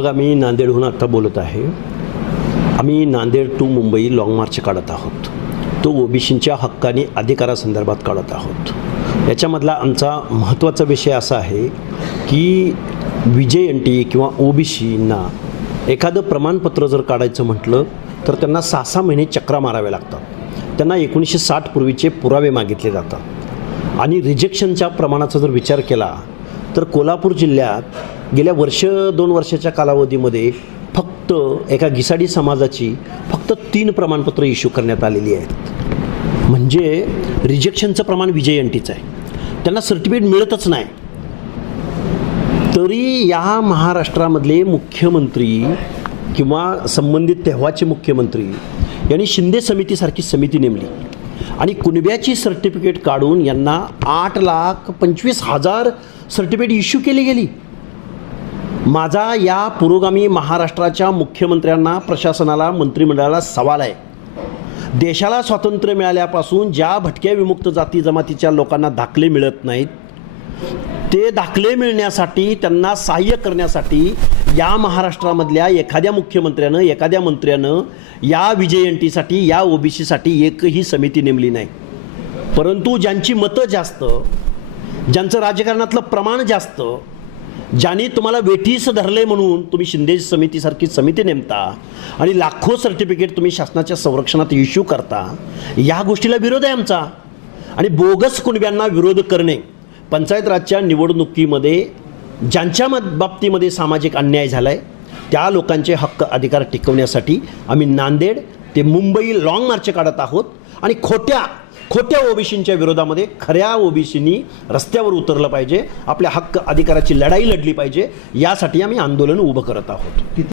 बघा मी नांदेडहून आत्ता बोलत आहे. आम्ही Nanded to Mumbai long march काढत आहोत. तो ओबीसींच्या हक्काने अधिकारासंदर्भात काढत आहोत. याच्यामधला आमचा महत्त्वाचा विषय असा आहे की विजय एन टी किंवा ओबीसींना एखादं प्रमाणपत्र जर काढायचं म्हटलं तर त्यांना सहा सहा महिने चक्रा माराव्या लागतात. त्यांना एकोणीसशे साठ पूर्वीचे पुरावे मागितले जातात. आणि रिजेक्शनच्या प्रमाणाचा जर विचार केला तर कोल्हापूर जिल्ह्यात गेल्या वर्ष दोन वर्षाच्या कालावधीमध्ये फक्त एका घिसाडी समाजाची फक्त तीन प्रमाणपत्र इश्यू करण्यात आलेली आहेत. म्हणजे रिजेक्शनचं प्रमाण विजयंटीचं आहे. त्यांना सर्टिफिकेट मिळतच नाही. तरी या महाराष्ट्रामधले मुख्यमंत्री किंवा संबंधित तेव्हाचे मुख्यमंत्री यांनी शिंदे समितीसारखी समिती नेमली. आणि कुणब्याची सर्टिफिकेट काढून यांना आठ लाख पंचवीस हजार सर्टिफिकेट इश्यू केली गेली. माझा या पुरोगामी महाराष्ट्राच्या मुख्यमंत्र्यांना प्रशासनाला मंत्रिमंडळाला सवाल आहे. देशाला स्वातंत्र्य मिळाल्यापासून ज्या भटक्या विमुक्त जाती जमातीच्या लोकांना दाखले मिळत नाहीत ते दाखले मिळण्यासाठी त्यांना सहाय्य करण्यासाठी या महाराष्ट्रामधल्या एखाद्या मुख्यमंत्र्यानं एखाद्या मंत्र्यानं या विजयंतीसाठी या ओबीसीसाठी एकही समिती नेमली नाही. परंतु ज्यांची मतं जास्त ज्यांचं राजकारणातलं प्रमाण जास्त ज्यांनी तुम्हाला वेठीस धरले म्हणून तुम्ही शिंदे समितीसारखी समिती नेमता आणि लाखो सर्टिफिकेट तुम्ही शासनाच्या संरक्षणात इश्यू करता या गोष्टीला विरोध आहे आमचा. आणि बोगस कुणब्यांना विरोध करणे पंचायत राजच्या निवडणुकीमध्ये ज्यांच्या बाबतीमध्ये सामाजिक अन्याय झाला आहे त्या लोकांचे हक्क अधिकार टिकवण्यासाठी आम्ही नांदेड ते मुंबई लाँग मार्च काढत आहोत. आणि खोट्या खोट्या ओबीसींच्या विरोधामध्ये खऱ्या ओबीसींनी रस्त्यावर उतरलं पाहिजे. आपल्या हक्क अधिकाराची लढाई लढली पाहिजे. यासाठी आम्ही आंदोलन उभं करत आहोत.